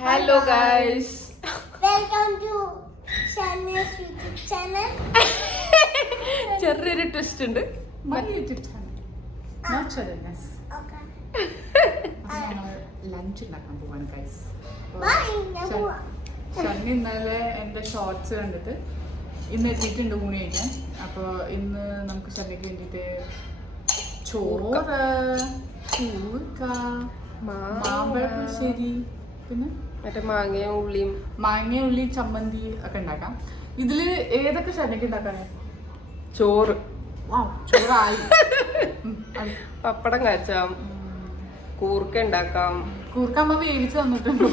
Hello guys. Welcome to Shana's YouTube channel. ചെറിയൊരു twist ഉണ്ട്. My YouTube channel. Not Shana's. Okay. Lunch ഉണ്ടാക്കാൻ പോവാണ് guys. Bye. ഞാൻ പോവാം. ഷണ്ണി ഇന്നലെ എൻ്റെ ഷോർട്സ് കണ്ടിട്ട് ഇന്ന് എത്തിയിട്ടുണ്ട് ഊണ് കഴിക്കാൻ. അപ്പോൾ ഇന്ന് നമുക്ക് ഷണ്ണിക്ക് വേണ്ടിയിട്ട് ചോറ്, കൂർക്ക, മാമ്പഴപ്പുളിശ്ശേരി, പിന്നെ മറ്റേ മാങ്ങയും ഉള്ളിയും മാങ്ങ ഉള്ളി ചമ്മന്തി ഒക്കെ ഉണ്ടാക്കാം. ഇതിൽ ഏതൊക്കെ ഷണ്ണിക്ക് ഉണ്ടാക്കാനേ? ചോറ്, ചോറായി. പപ്പടം കാച്ചാം, കൂർക്ക ഉണ്ടാക്കാം. കൂർക്ക അമ്മ വേവിച്ച് തന്നിട്ടുണ്ടോ?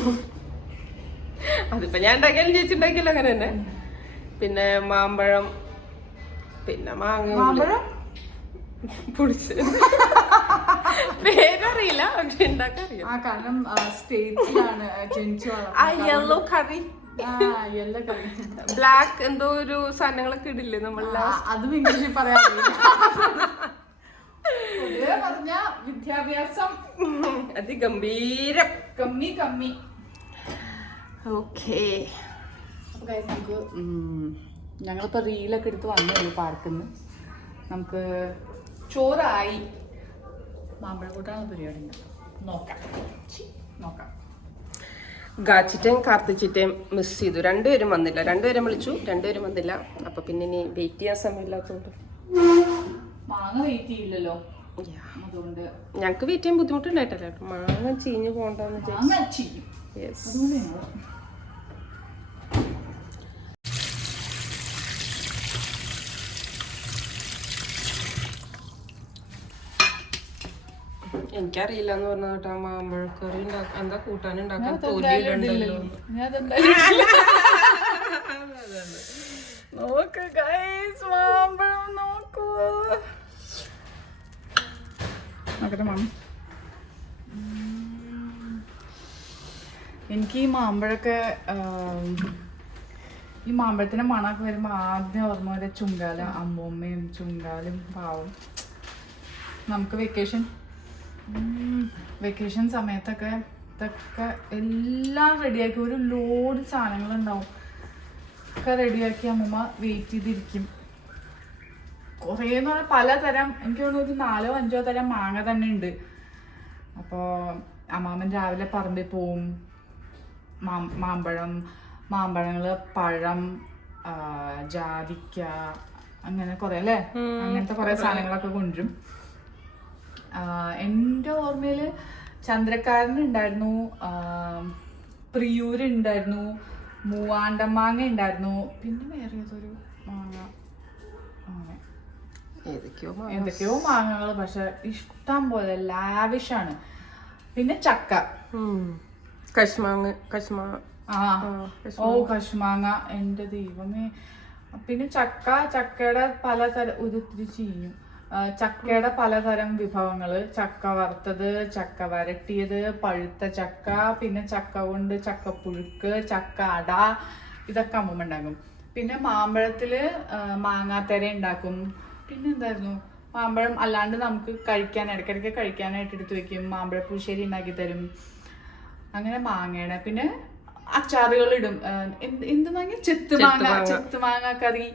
അതിപ്പോ ഞാൻ ഉണ്ടാക്കിയാലും ചേച്ചി ഉണ്ടാക്കിയല്ലോ അങ്ങനെ തന്നെ. പിന്നെ മാമ്പഴം, പിന്നെ മാങ്ങ മാമ്പഴം പൊടിച്ച് പേരറിയില്ല, പക്ഷെ ഉണ്ടാക്കാൻ അറിയാം. കാരണം സ്റ്റേറ്റ്സിലാണ് ജനിച്ചു ആ യെല്ലോ കറി, യെല്ലോ കറി, ബ്ലാക്ക് എന്തോ ഒരു സാധനങ്ങളൊക്കെ ഇടില്ലേ നമ്മളെ. അതും ഇംഗ്ലീഷിൽ പറയാം. പൊതുവെ പറഞ്ഞ വിദ്യാഭ്യാസം അതിഗംഭീരം. കമ്മി. ഓക്കേ, അപ്പൊ guys, നമുക്ക് ഞങ്ങളിപ്പോ റീലൊക്കെ എടുത്ത് വന്നു പാർക്കിന്ന്. നമുക്ക് ചോറായി, മാമ്പഴ കൂട്ടാനുള്ള പരിപാടി ഉണ്ട്. നോക്കാം. ഗാച്ചിറ്റേം കാർത്തിച്ചിറ്റേം മിസ് ചെയ്തു. രണ്ടുപേരും വന്നില്ല. രണ്ടുപേരും വിളിച്ചു, രണ്ടുപേരും വന്നില്ല. അപ്പൊ പിന്നെ ഇനി വെയിറ്റ് ചെയ്യാൻ സമയമില്ലാത്തതുകൊണ്ട് മാങ്ങ വെയിറ്റ് ചെയ്യില്ലല്ലോ, അതുകൊണ്ട് ഞങ്ങക്ക് വെയിറ്റ് ചെയ്യാൻ ബുദ്ധിമുട്ടുണ്ടായിട്ടല്ല, മാങ്ങ ചീഞ്ഞ് പോണ്ടെന്ന് മാങ്ങ ചെയ്യും. അതുകൊണ്ട് ഞങ്ങൾ എനിക്കറിയില്ല എന്ന് പറഞ്ഞ കേട്ടോ. മാമ്പഴക്കറി എന്താ കൂട്ടാനുണ്ടാക്കാൻ നോക്ക് ഗൈസ്, മാമ്പഴം നോക്കൂ. നോക്കട്ടെ മാമ. എനിക്ക് ഈ മാമ്പഴമൊക്കെ ഈ മാമ്പഴത്തിന്റെ മണമൊക്കെ വരുമ്പോ ആദ്യം ഓർമ്മ വരെ ചുങ്കാല, അമ്മൂമ്മയും ചുങ്കാലും പാവം. നമുക്ക് വെക്കേഷൻ സമയത്തൊക്കെ ഇതൊക്കെ എല്ലാം റെഡിയാക്കി, ഒരു ലോഡ് സാധനങ്ങളുണ്ടാവും, ഒക്കെ റെഡിയാക്കി അമ്മൂമ്മ വെയിറ്റ് ചെയ്തിരിക്കും. കുറേ എന്ന് പറഞ്ഞാൽ പലതരം, എനിക്ക് തോന്നുന്നു ഒരു 4-5 തരം മാങ്ങ തന്നെ ഉണ്ട്. അപ്പോൾ അമ്മാമ്മൻ രാവിലെ പറമ്പിൽ പോവും. മാമ്പഴങ്ങള്, പഴം, ജാതിക്ക, അങ്ങനെ കുറെ അല്ലേ, അങ്ങനത്തെ കുറെ സാധനങ്ങളൊക്കെ കൊണ്ടുവരും. എൻ്റെ ഓർമ്മയില് ചന്ദ്രക്കാരനുണ്ടായിരുന്നു, പ്രിയൂരുണ്ടായിരുന്നു, മൂവാണ്ടമാങ്ങ ഉണ്ടായിരുന്നു, പിന്നെ വേറെ ഏതൊരു മാങ്ങ, അങ്ങനെ എന്തൊക്കെയോ മാങ്ങകൾ, പക്ഷെ ഇഷ്ടം പോലെ ലാവിഷാണ്. പിന്നെ ചക്ക, കശുമാങ്ങ, എൻ്റെ ദൈവമേ. പിന്നെ ചക്കയുടെ പലതരം, ഒത്തിരി ചെയ്യും. ചക്കയുടെ പലതരം വിഭവങ്ങള്, ചക്ക വറുത്തത്, ചക്ക വരട്ടിയത്, പഴുത്ത ചക്ക, പിന്നെ ചക്ക കൊണ്ട് ചക്കപ്പുഴുക്ക്, ചക്ക അട, ഇതൊക്കെ അമ്മൂമ്മ ഉണ്ടാക്കും. പിന്നെ മാമ്പഴത്തില് മാങ്ങാത്തര ഉണ്ടാക്കും. പിന്നെ എന്തായിരുന്നു, മാമ്പഴം അല്ലാണ്ട് നമുക്ക് കഴിക്കാൻ ഇടയ്ക്കിടയ്ക്ക് കഴിക്കാനായിട്ട് എടുത്ത് വെക്കും. മാമ്പഴ പുളിശ്ശേരി ഉണ്ടാക്കി തരും. അങ്ങനെ മാങ്ങയുടെ പിന്നെ അച്ചാറുകൾ ഇടും. എന്ത് മാങ്ങ, ചെത്തുമാങ്ങ കറി,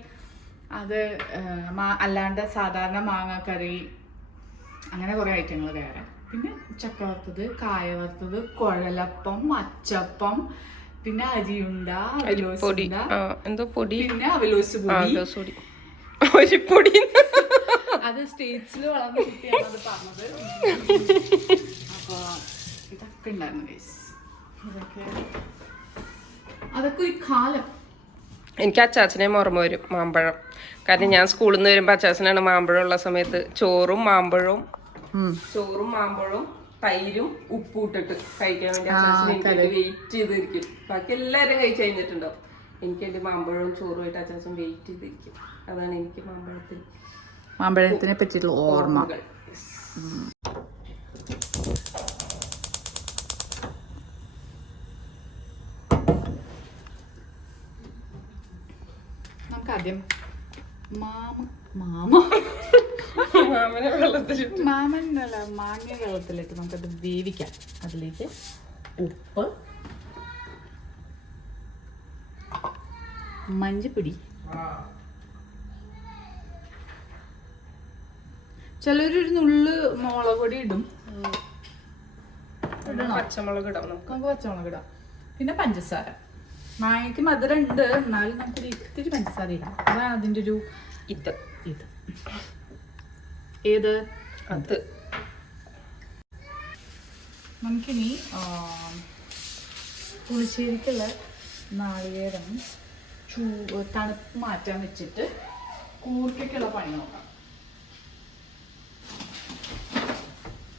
അത് അല്ലാണ്ട് സാധാരണ മാങ്ങാക്കറി, അങ്ങനെ കുറെ ഐറ്റങ്ങൾ വേറെ. പിന്നെ ചക്ക വറുത്തത്, കായ വറുത്തത്, കുഴലപ്പം, അച്ചപ്പം, പിന്നെ അരിയുണ്ട, പിന്നെ അവലോസ് പൊടി. അത് സ്റ്റേറ്റ്സിൽ വളർന്ന കുട്ടിയാണ് അത് പറഞ്ഞത്. അപ്പൊ ഇതൊക്കെ ഉണ്ടായിരുന്നു ഗൈസ്. അതൊക്കെ ഒരു കാലം. എനിക്ക് അച്ചാച്ചനെയും ഓർമ്മ വരും മാമ്പഴം. കാരണം ഞാൻ സ്കൂളിൽ നിന്ന് വരുമ്പോ അച്ചാച്ചനാണ് മാമ്പഴം ഉള്ള സമയത്ത് ചോറും മാമ്പഴവും തൈരും ഉപ്പും ഇട്ടിട്ട് കഴിക്കാൻ വേണ്ടി അച്ചാച്ചൻ വെയിറ്റ് ചെയ്തിരിക്കും. ബാക്കി എല്ലാവരും കഴിച്ചു കഴിഞ്ഞിട്ടുണ്ടാവും. എനിക്ക് എന്റെ മാമ്പഴവും ചോറുമായിട്ട് അച്ചാച്ചൻ വെയിറ്റ് ചെയ്തിരിക്കും. അതാണ് എനിക്ക് മാമ്പഴത്തിനെ പറ്റിയിട്ടുള്ള ഓർമ്മ. നമുക്കാദ്യം മാങ്ങ വെള്ളത്തിലിട്ട് നമുക്കത് വേവിക്കാം. അതിലേക്ക് ഉപ്പ്, മഞ്ഞപ്പൊടി, ചിലരൊരു നുള്ള് മുളക് പൊടി ഇടും. പച്ചമുളക് ഇടാം, നമുക്ക് പച്ചമുളക് ഇടാം. പിന്നെ പഞ്ചസാര. മാങ്ങയ്ക്ക് മധുരം ഉണ്ട്, എന്നാലും നമുക്കൊരു ഇത്തിരി പഞ്ചസാര ഇടാം. അതാണ് അതിൻ്റെ ഒരു ഇത്. ഏത് അത് നമുക്കിനി പുളിശ്ശേരിക്കുള്ള നാളികേരം തണുപ്പ് മാറ്റാൻ വെച്ചിട്ട് കൂർക്കയ്ക്കുള്ള പണി നോക്കാം.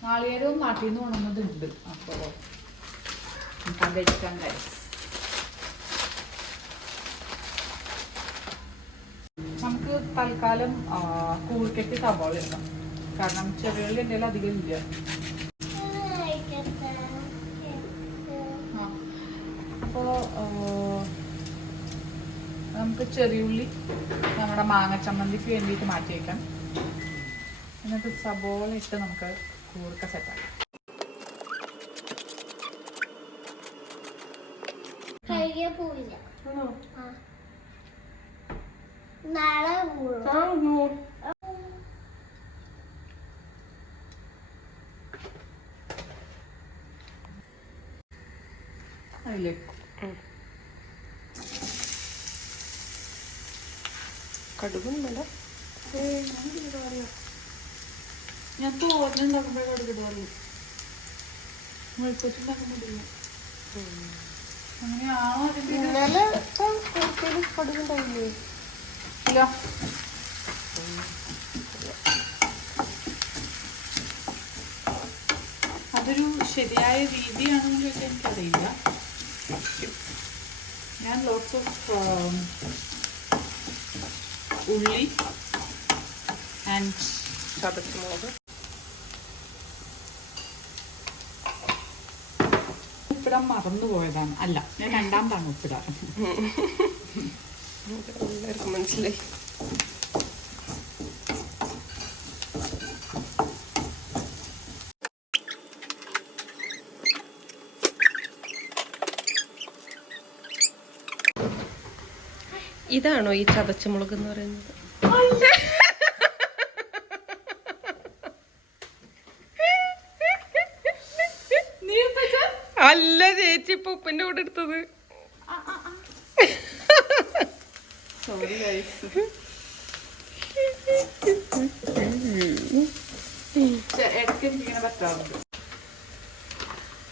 നാളികേരവും നാട്ടിൽ നിന്ന് ഉണങ്ങുന്നുണ്ട്, അപ്പോൾ അതെടുക്കാൻ കാര്യം. നമുക്ക് തൽക്കാലം കൂർക്കയ്ക്ക് സവാള ഇടാം, കാരണം ചെറിയുള്ളി എൻ്റെ അധികം ഇല്ല. അപ്പോൾ നമുക്ക് ചെറിയുള്ളി നമ്മുടെ മാങ്ങ ചമ്മന്തിക്ക് വേണ്ടിയിട്ട് മാറ്റി വയ്ക്കാം. എന്നിട്ട് സബോള ഇട്ട് നമുക്ക് കൂർക്ക സെറ്റാക്കാം. നാളെ അതിലേക്ക് കടുകൊന്നുമല്ല, ഞാൻ തോന്നുന്നുണ്ടാക്കുമ്പോഴേ കടുകിടുമല്ലോ, മുഴുക്കൊച്ചുണ്ടാക്കുമ്പോഴില്ല. അങ്ങനെയാണോ അതിൻ്റെ? ഇന്നലെ കടുകുണ്ടായില്ലേ? ഇല്ല, അതൊരു ശരിയായ രീതിയാണെന്ന് ചോദിച്ചാൽ എനിക്കറിയില്ല. ഞാൻ ലോട്ട്സ് ഓഫ് ഉള്ളി ആൻഡ് ചതച്ചുമുളക്, ഉപ്പിടാൻ മറന്നുപോയതാണ്. അല്ല, ഞാൻ രണ്ടാമതാണ് ഉപ്പിടാറ്. എല്ലാവർക്കും മനസ്സിലായി. ഇതാണോ ഈ ചതച്ചമുളക് എന്ന് പറയുന്നത്? അല്ല ചേച്ചി, ഇപ്പൊ ഉപ്പിന്റെ കൂടെ എടുത്തത്. Sorry guys. ഇടയ്ക്ക് എനിക്കിങ്ങനെ പറ്റാറുണ്ട്.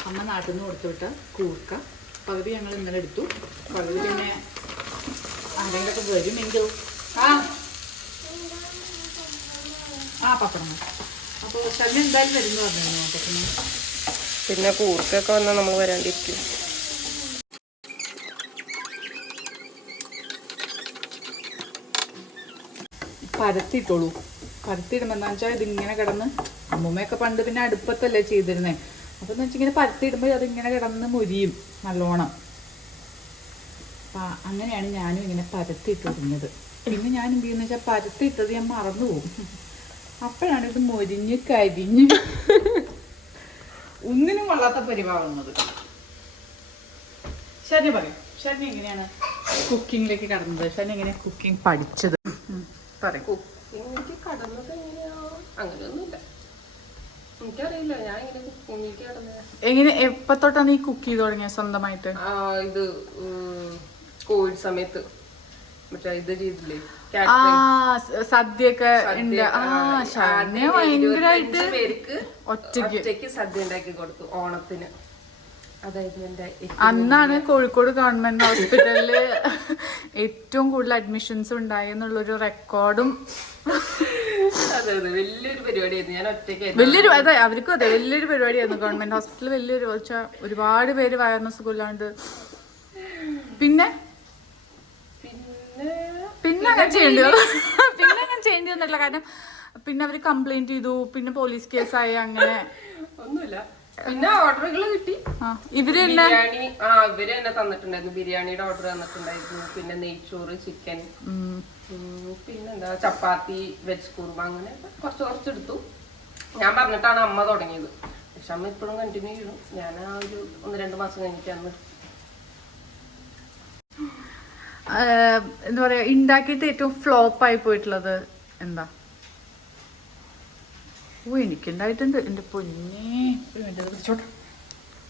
അമ്മ നാട്ടിൽ നിന്ന് കൊടുത്തുവിട്ട കൂർക്ക പകുതി ഞങ്ങൾ ഇന്നലെ എടുത്തു, പകുതി പിന്നെ ആരെങ്കിലൊക്കെ വരുമെങ്കിൽ പപ്പടം. അപ്പോൾ തന്നെ എന്തായാലും വരുന്നു പറഞ്ഞു പപ്പടം. പിന്നെ കൂർക്കൊക്കെ വന്നാൽ നമ്മൾ വരാണ്ടിരിക്കും. പരത്തിയിട്ടോളൂ. പരത്തിയിടുമ്പോൾ എന്താ വെച്ചാൽ ഇതിങ്ങനെ കിടന്ന്, അമ്മൂമ്മയൊക്കെ പണ്ട് പിന്നെ അടുപ്പത്തല്ലേ ചെയ്തിരുന്നേ, അപ്പോൾ എന്ന് വെച്ചാൽ ഇങ്ങനെ പരത്തിയിടുമ്പോൾ അതിങ്ങനെ കിടന്ന് മുരിയും നല്ലോണം. അപ്പം അങ്ങനെയാണ് ഞാനും ഇങ്ങനെ പരത്തിയിട്ടിരുന്നത്. പിന്നെ ഞാൻ എന്ത് ചെയ്യുന്ന വെച്ചാൽ പരത്തിയിട്ടത് ഞാൻ മറന്നു പോകും. അപ്പോഴാണ് ഇത് മൊരിഞ്ഞ് കരിഞ്ഞ് ഒന്നിനും കൊള്ളാത്ത പരിവാകുന്നത്. ശരി പറയും, ശരി എങ്ങനെയാണ് കുക്കിങ്ങിലേക്ക് കടന്നത്? ശരി എങ്ങനെയാണ് കുക്കിംഗ് പഠിച്ചത്? പറയും. കുക്കിങ്ങിലേക്ക് കടന്നത് എങ്ങനെയാ? അങ്ങനെയൊന്നുമില്ല, എനിക്കറിയില്ല. ഞാൻ ഇങ്ങനെ കുക്കിങ്ങിലേക്ക് കടന്നത് എങ്ങനെ, എപ്പോ തൊട്ടാണ് ഈ കുക്ക് ചെയ്ത് തുടങ്ങിയത് സ്വന്തമായിട്ട്? ഇത് കോവിഡ് സമയത്ത് മറ്റേ ഇത് ചെയ്തില്ലേ, സദ്യയൊക്കെ ഭയങ്കരമായിട്ട് പേർക്ക് ഒറ്റയ്ക്ക് സദ്യ ഉണ്ടാക്കി കൊടുത്തു ഓണത്തിന്. അതായിരുന്നു എന്റെ. അന്നാണ് കോഴിക്കോട് ഗവൺമെന്റ് ഹോസ്പിറ്റലില് ഏറ്റവും കൂടുതൽ അഡ്മിഷൻസ് ഉണ്ടായി എന്നുള്ളൊരു റെക്കോർഡും. അതെ അതെ, വലിയൊരു പരിപാടിയായിരുന്നു. ഞാൻ ഒറ്റയ്ക്ക് വലിയൊരു, അതെ അവർക്കും അതെ വലിയൊരു പരിപാടിയായിരുന്നു. ഗവൺമെന്റ് ഹോസ്പിറ്റലിൽ വലിയൊരു വെച്ചാൽ ഒരുപാട് പേര് വയറിന് സുഖമില്ലാണ്ട്. പിന്നെ അങ്ങനെ ചെയ്യേണ്ടി വന്നില്ല. കാരണം പിന്നെ അവര് കംപ്ലൈന്റ് ചെയ്തു, പിന്നെ പോലീസ് കേസായി, അങ്ങനെ ഒന്നുമില്ല. പിന്നെ ഓർഡറുകൾ കിട്ടി. ഇവര് ബിരിയാണി ഇവര് തന്നെ തന്നിട്ടുണ്ടായിരുന്നു. ബിരിയാണിയുടെ ഓർഡർ തന്നിട്ടുണ്ടായിരുന്നു. പിന്നെ നെയ്ച്ചോറ്, ചിക്കൻ, പിന്നെന്താ ചപ്പാത്തി, വെജ് കുറുമ, അങ്ങനെ കുറച്ചെടുത്തു. ഞാൻ പറഞ്ഞിട്ടാണ് അമ്മ തുടങ്ങിയത്. പക്ഷെ അമ്മ ഇപ്പോഴും കണ്ടിന്യൂ ചെയ്തു. ഞാൻ ആ ഒരു 1-2 മാസം കഴിഞ്ഞിട്ടാണ്. എന്താ പറയാ ഉണ്ടാക്കിയിട്ട് ഏറ്റവും ഫ്ലോപ്പ് ആയി പോയിട്ടുള്ളത് എന്താ? ഓ എനിക്കുണ്ടായിട്ടുണ്ട് എൻ്റെ പൊന്നേ. പിടിച്ചോട്ടെ.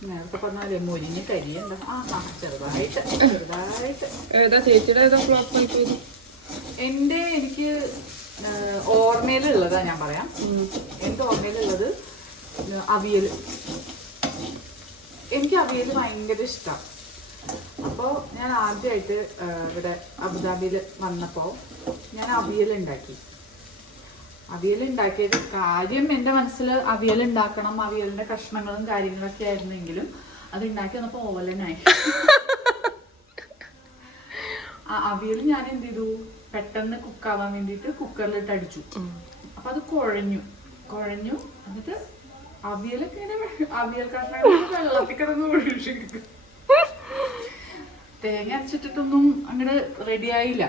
നേരത്തെ പറഞ്ഞാലേ മൊരിഞ്ഞ് കരിയുണ്ട്. ചെറുതായിട്ട് ഏതാ ചേച്ചിയുടെ ഏതാ ഫ്ലോപ്പ് ആയി പോയത്? എനിക്ക് ഓർമ്മയിലുള്ളതാ ഞാൻ പറയാം. എൻ്റെ ഓർമ്മയിലുള്ളത് അവിയൽ. എനിക്ക് അവിയൽ ഭയങ്കര ഇഷ്ടമാണ്. അപ്പോൾ ഞാൻ ആദ്യമായിട്ട് ഇവിടെ അബുദാബിയിൽ വന്നപ്പോൾ ഞാൻ അവിയൽ ഉണ്ടാക്കിയത് കാര്യം എൻ്റെ മനസ്സിൽ അവിയൽ ഉണ്ടാക്കണം, അവിയലിൻ്റെ കഷ്ണങ്ങളും കാര്യങ്ങളൊക്കെ ആയിരുന്നെങ്കിലും അത് ഉണ്ടാക്കി വന്നപ്പോൾ ഓലനായി. ആ അവിയൽ ഞാൻ എന്ത് ചെയ്തു, പെട്ടെന്ന് കുക്കാവാൻ വേണ്ടിയിട്ട് കുക്കറിലിട്ട് അടിച്ചു. അപ്പൊ അത് കുഴഞ്ഞു. എന്നിട്ട് അവിയൽ കഷ്ണങ്ങൾ വെള്ളത്തിൽ കിടന്ന് ഒഴിച്ചു. തേങ്ങ അരച്ചിട്ടിട്ടൊന്നും അങ്ങോട്ട് റെഡി ആയില്ല.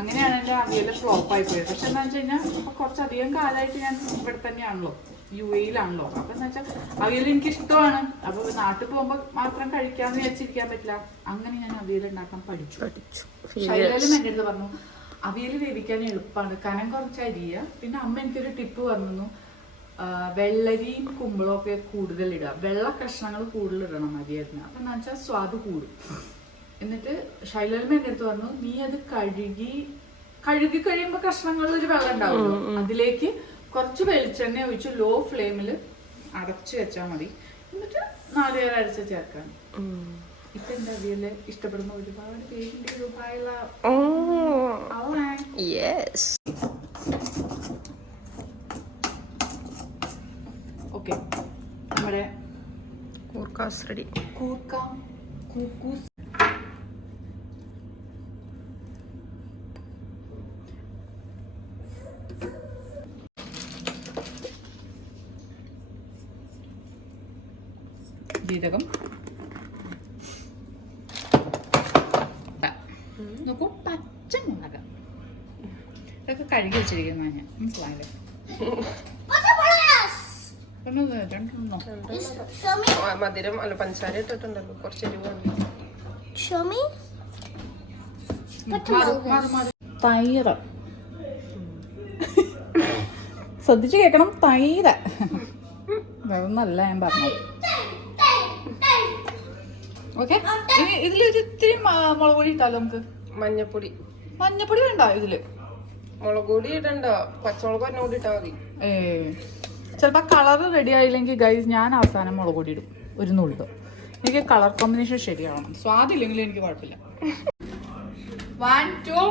അങ്ങനെയാണ് എൻ്റെ അവിയൽ ഫ്ലോപ്പ് ആയി പോയത്. പക്ഷെ എന്താ വെച്ച് കഴിഞ്ഞാൽ ഇപ്പൊ കുറച്ചധികം കാലമായിട്ട് ഞാൻ ഇവിടെ തന്നെയാണല്ലോ, UAE-യിലാണല്ലോ. അപ്പൊ എന്താ വെച്ചാൽ അവിയൽ എനിക്ക് ഇഷ്ടമാണ്. അപ്പൊ നാട്ടിൽ പോകുമ്പോ മാത്രം കഴിക്കാന്ന് വിചാരിച്ചിരിക്കാൻ പറ്റില്ല. അങ്ങനെ ഞാൻ അവിയൽ ഉണ്ടാക്കാൻ പഠിച്ചു. ശൈലയിലും എൻ്റെ അടുത്ത് പറഞ്ഞു അവിയൽ വേവിക്കാൻ എളുപ്പമാണ്, കനം കുറച്ച് അരിയ. പിന്നെ അമ്മ എനിക്കൊരു ടിപ്പ് പറഞ്ഞു, വെള്ളരിയും കുമ്പളവും ഒക്കെ കൂടുതൽ ഇടുക, വെള്ള കഷ്ണങ്ങൾ കൂടുതൽ ഇടണം അരിയതിന്. അപ്പൊ എന്താ വെച്ചാൽ സ്വാദ് കൂടും. എന്നിട്ട് ശൈലലും എൻ്റെ അടുത്ത് പറഞ്ഞു, നീ അത് കഴുകി കഴിയുമ്പോ കഷ്ണങ്ങളിൽ ഒരു വെള്ളം ഉണ്ടാവുമല്ലോ, അതിലേക്ക് കുറച്ച് വെളിച്ചെണ്ണ ഒഴിച്ച് ലോ ഫ്ലെയിമിൽ അടച്ചു വെച്ചാൽ മതി. എന്നിട്ട് 4 പേര് അരച്ച് ചേർക്കാൻ. ഇപ്പൊ എന്താ അവിയല് ഇഷ്ടപ്പെടുന്ന ഒരുപാട് പേരുണ്ട് ദുബായില. ഓക്കെ, നമ്മുടെ കൂർക്കാസ് റെഡി. കൂക്കൂസ് ജീരകം നോക്കൂ, പച്ചമുളക് ഇതൊക്കെ കഴുകി വെച്ചിരിക്കുന്ന ഞാൻ മനസ്സിലായില്ലേ. മധുരം അല്ല പഞ്ചസാര ഇട്ടിട്ടുണ്ടല്ലോ, കുറച്ച് എരിവുണ്ട്. തൈര് ശ്രദ്ധിച്ച് കേൾക്കണം, തൈര് വേറൊന്നല്ല ഞാൻ പറഞ്ഞത്. ഓക്കെ, ഇതിലൊരു ഇത്തിരി മുളക് പൊടി ഇട്ടാലോ നമുക്ക്? മഞ്ഞപ്പൊടി വേണ്ട ഇതില്. മുളക് പൊടി ഇടണ്ടോ, പച്ചമുളക് തന്നെ കൂടി ഇട്ടാ മതി. ചിലപ്പോൾ കളർ റെഡി ആയില്ലെങ്കിൽ ഗൈസ് ഞാൻ അവസാനം മുളക് പൊടി ഇടും, ഒരു നുള്ളു. എനിക്ക് കളർ കോമ്പിനേഷൻ ശരിയാവണം, സ്വാദില്ലെങ്കിലും എനിക്ക് കുഴപ്പമില്ല. 1 2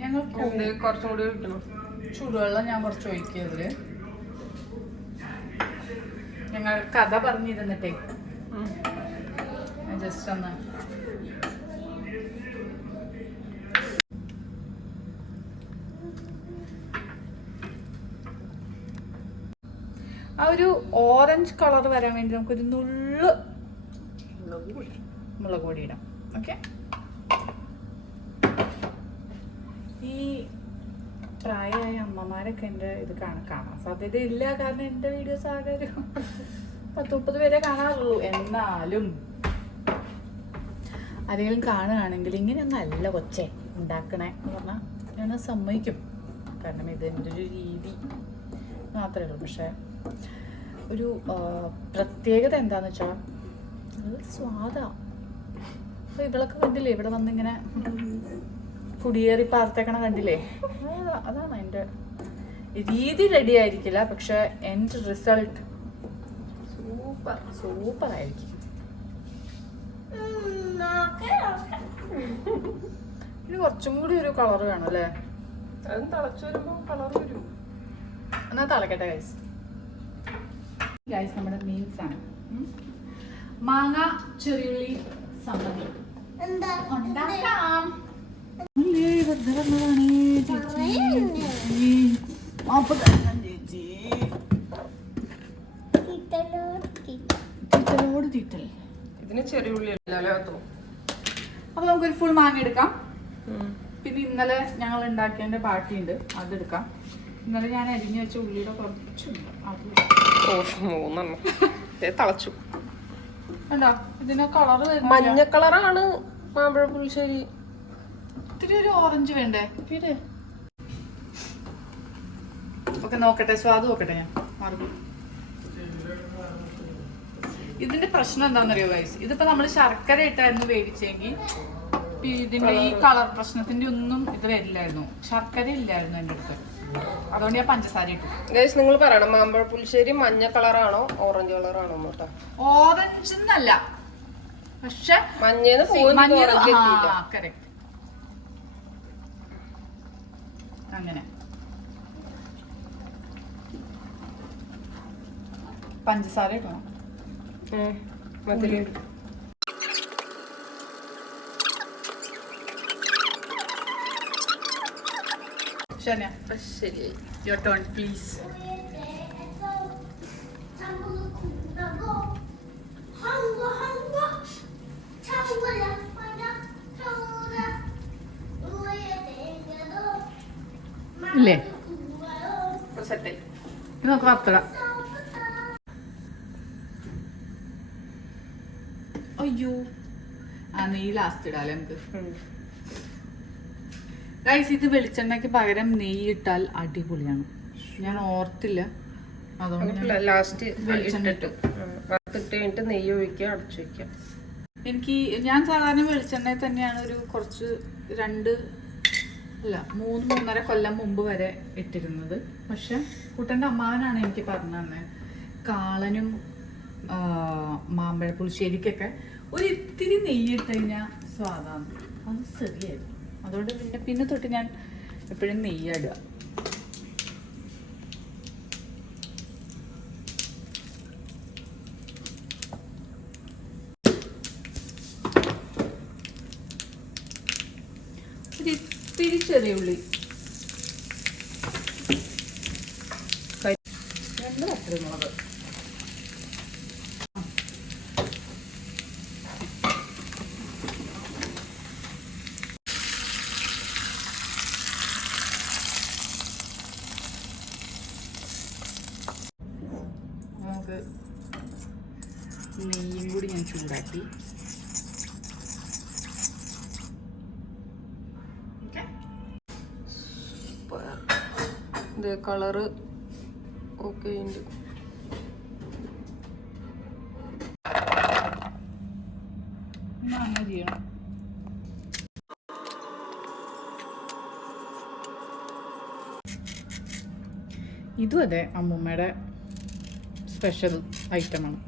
ഞങ്ങൾ കുറച്ചും കൂടി ഒഴിക്കണം. ചൂടുവെള്ളം ഞാൻ കുറച്ച് ഒഴിക്കുക ഇതില്. ഞങ്ങൾ കഥ പറഞ്ഞിരുന്നിട്ടേ ജസ്റ്റ് ഒന്ന് ആ ഒരു ഓറഞ്ച് കളർ വരാൻ വേണ്ടി നമുക്കൊരു നുള്ളു മുളക് പൊടി ഇടാം. ഓക്കെ, ഈ പ്രായമായ അമ്മമാരൊക്കെ എൻ്റെ ഇത് കാണാൻ സാധ്യതയില്ല, കാരണം എൻ്റെ വീഡിയോസ് ആകെ ഒരു 10-30 പേരെ കാണാറുള്ളൂ. എന്നാലും ആരെങ്കിലും കാണുകയാണെങ്കിൽ ഇങ്ങനെയൊന്നല്ല കൊച്ചേ ഉണ്ടാക്കണേ എന്ന് പറഞ്ഞാൽ ഞാൻ സമ്മതിക്കും, കാരണം ഇത് എൻ്റെ ഒരു രീതി മാത്രമേ ഉള്ളൂ. പക്ഷെ ഒരു പ്രത്യേകത എന്താണെന്ന് വെച്ചാൽ നല്ല സ്വാദാണ്. അപ്പോൾ ഇവളൊക്കെ കണ്ടില്ലേ ഇവിടെ വന്നിങ്ങനെ കുടിയേറി പാർത്തേക്കണ കണ്ടില്ലേ, അതാണ് എൻ്റെ രീതി. റെഡി ആയിരിക്കില്ല, പക്ഷെ എൻ്റെ റിസൾട്ട് സൂപ്പർ ആയിരിക്കും. ഇനി കുറച്ചും കൂടി ഒരു കളർ വേണം അല്ലേ? അത് തിളച്ചു വരുമ്പോ കളർ വരും. എന്നാ തിളക്കട്ടെ ഗൈസ്. നമ്മുടെ മീൽസ് ആണ് മാങ്ങ ചെറിയുള്ളി സമ്മതി ഉണ്ടാക്കാം. ഇതിന് ചെറിയ ഉള്ളി അപ്പൊ നമുക്കൊരു ഫുൾ മാങ്ങ എടുക്കാം. പിന്നെ ഇന്നലെ ഞങ്ങൾ ഉണ്ടാക്കിയതിന്റെ ബാക്കിയുണ്ട്, അതെടുക്കാം. ഇന്നലെ ഞാൻ അരിഞ്ഞു വെച്ച ഉള്ളിയുടെ കുറച്ചുണ്ട്, അത് 3 തിളച്ചു. കണ്ടോ ഇതിന് കളർ വരുന്നില്ല. മഞ്ഞ കളറാണ് മാമ്പഴ പുളിശ്ശേരി. ഇത്തിരി ഒരു ഓറഞ്ച് വേണ്ടേ? ഓക്കെ നോക്കട്ടെ, സ്വാദ് നോക്കട്ടെ ഞാൻ. മാറും. ഇതിന്റെ പ്രശ്നം എന്താണെന്നറിയോ ഗൈസ്, ഇതിപ്പോ നമ്മള് ശർക്കര ഇട്ടായിരുന്നു വേവിച്ചെങ്കിൽ ഇതിന്റെ ഈ കളർ പ്രശ്നത്തിന്റെ ഒന്നും ഇത് വരില്ലായിരുന്നു. ശർക്കര ഇല്ലായിരുന്നു എന്റെ അടുത്ത്, അതുകൊണ്ട് ഞാൻ പഞ്ചസാര ഇട്ടു. ഗൈസ് നിങ്ങൾ പറയണം മാമ്പഴ പുളിശ്ശേരി മഞ്ഞ കളറാണോ ഓറഞ്ച് കളറാണോ കേട്ടോ. ഓറഞ്ച് എന്നല്ല, പക്ഷെ മഞ്ഞേന്ന് കറക്റ്റ് അങ്ങനെ. പഞ്ചസാര ഇടണം. ശരി, your turn please. ഇല്ലേ നമുക്ക് വറുത്തിടാം. അയ്യോ നെയ്യ് ലാസ്റ്റ് ഇടാല്ലേ നമുക്ക്. ഗൈസ് ഇത് വെളിച്ചെണ്ണയ്ക്ക് പകരം നെയ്യ് ഇട്ടാൽ അടിപൊളിയാണ്. ഞാൻ ഓർത്തില്ല, അതുകൊണ്ട് ലാസ്റ്റ് വെളിച്ചെണ്ണ ഇട്ടു. കഴിഞ്ഞിട്ട് നെയ്യ് ഒഴിക്കുക, അടച്ചു വെക്കാം. ഞാൻ സാധാരണ വെളിച്ചെണ്ണ തന്നെയാണ് ഒരു കുറച്ച് 3-3.5 കൊല്ലം മുമ്പ് വരെ ഇട്ടിരുന്നത്. പക്ഷെ കുട്ടൻ്റെ അമ്മാവനാണ് എനിക്ക് പറഞ്ഞു തന്നെ കാളനും മാമ്പഴ പുളിശ്ശേരിക്കൊക്കെ ഒരു ഇത്തിരി നെയ്യ് ഇട്ട് കഴിഞ്ഞാൽ സ്വാദാണ്. അത് ശരിയായിരുന്നു. അതുകൊണ്ട് പിന്നെ തൊട്ട് ഞാൻ എപ്പോഴും നെയ്യ് ഇടുക. ഒരു ഇത്തിരി ചെറിയ ഉള്ളി, 2 പച്ചമുളക്, നെയ്യും കൂടി ഞാൻ ചൂടാക്കി. ഇത് കളറ് ഓക്കെ ഉണ്ട്. അങ്ങനെ ചെയ്യണം. ഇതും അതെ അമ്മൂമ്മയുടെ സ്പെഷ്യൽ ഐറ്റമാണ്.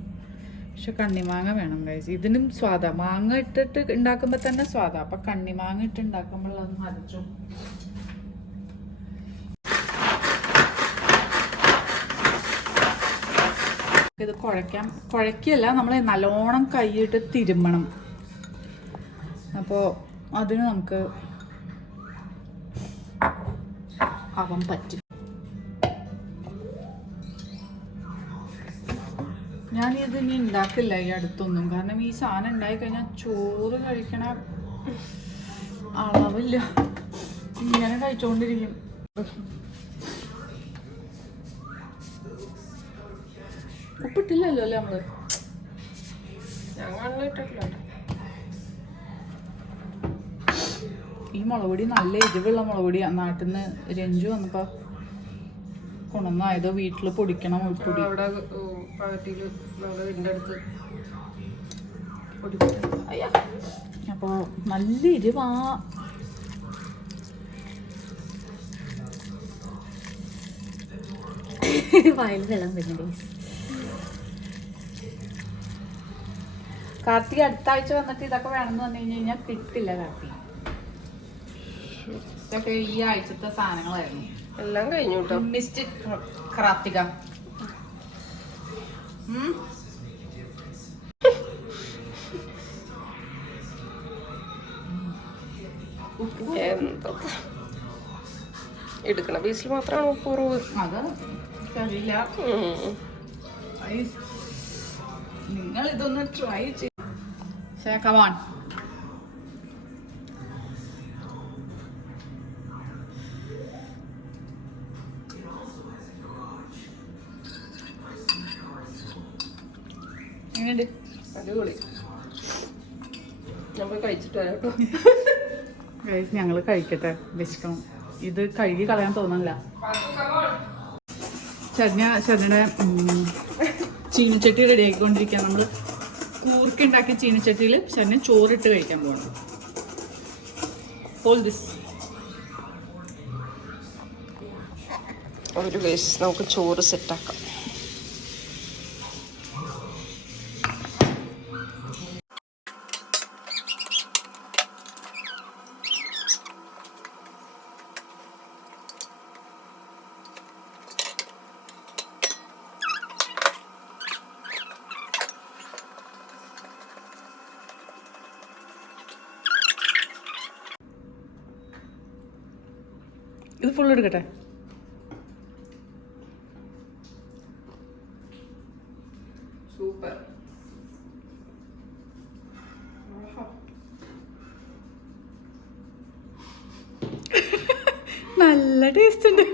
പക്ഷെ കണ്ണിമാങ്ങ വേണം ഗൈസ്. ഇതിനും സ്വാദാ. മാങ്ങ ഇട്ടിട്ട് ഉണ്ടാക്കുമ്പോൾ തന്നെ സ്വാദാ. അപ്പൊ കണ്ണിമാങ്ങ ഇട്ട് ഉണ്ടാക്കുമ്പോൾ അത് മരിച്ചു. ഇത് കുഴക്കല്ല, നമ്മൾ നല്ലോണം കൈയിട്ട് തിരുമ്മണം. അപ്പോൾ അതിന് നമുക്ക് ആവാൻ പറ്റും. ഞാനിത് ഇനി ഉണ്ടാക്കില്ല ഈ അടുത്തൊന്നും, കാരണം ഈ സാധനം ഉണ്ടായി കഴിഞ്ഞാൽ ചോറ് കഴിക്കണ അളവില്ല, ഇങ്ങനെ കഴിച്ചോണ്ടിരിക്കും. ഉപ്പിട്ടില്ലല്ലോ അല്ലേ നമ്മള്? ഈ മുളക് പൊടി നല്ല എരിവുള്ള മുളക് പൊടി. നാട്ടിൽ നിന്ന് രഞ്ജു വന്നപ്പോ കൊണ്ടുവന്നായതോ വീട്ടില് പൊടിക്കണം പൊടി. അപ്പൊ നല്ല എരിവാ. വായിൽ വെള്ളം വരുന്നുണ്ട്. കാർത്തിക് അടുത്ത ആഴ്ച വന്നിട്ട് ഇതൊക്കെ വേണമെന്ന് പറഞ്ഞു കഴിഞ്ഞാൽ കിട്ടില്ല. ഇതൊക്കെ ഈ ആഴ്ചത്തെ സാധനങ്ങളായിരുന്നു. എല്ലാം കഴിഞ്ഞു കേട്ടോ. മിസ്റ്റർ കാർത്തിക എടുക്കണ പീസിൽ മാത്രമാണ് ഉപ്പ് കുറവ്. അത് കഴിയില്ല. നിങ്ങൾ ഇതൊന്ന് ട്രൈ ചെയ്യ. കമാൺ. എങ്ങനെയുണ്ട്? അടിപൊളി. ഞാൻ പോയി കഴിച്ചിട്ട് വരാം കേട്ടോ. ഞങ്ങൾ കഴിക്കട്ടെ, വിശക്കണം. ഇത് കഴുകി കളയാൻ തോന്നില്ല. ചേട്ടൻ്റെ ചീനച്ചട്ടി റെഡി ആക്കിക്കൊണ്ടിരിക്കുക. നമ്മൾ കൂർക്കുണ്ടാക്കിയ ചീനച്ചട്ടിയിൽ ചേട്ടന് ചോറിട്ട് കഴിക്കാൻ പോകണം. Whole this. ഒരു ഗൈസ് നമുക്ക് ചോറ് സെറ്റാക്കാം. ഇത് ഫുൾ എടുക്കട്ടെ. സൂപ്പർ. നല്ല ടേസ്റ്റ് ഉണ്ട്.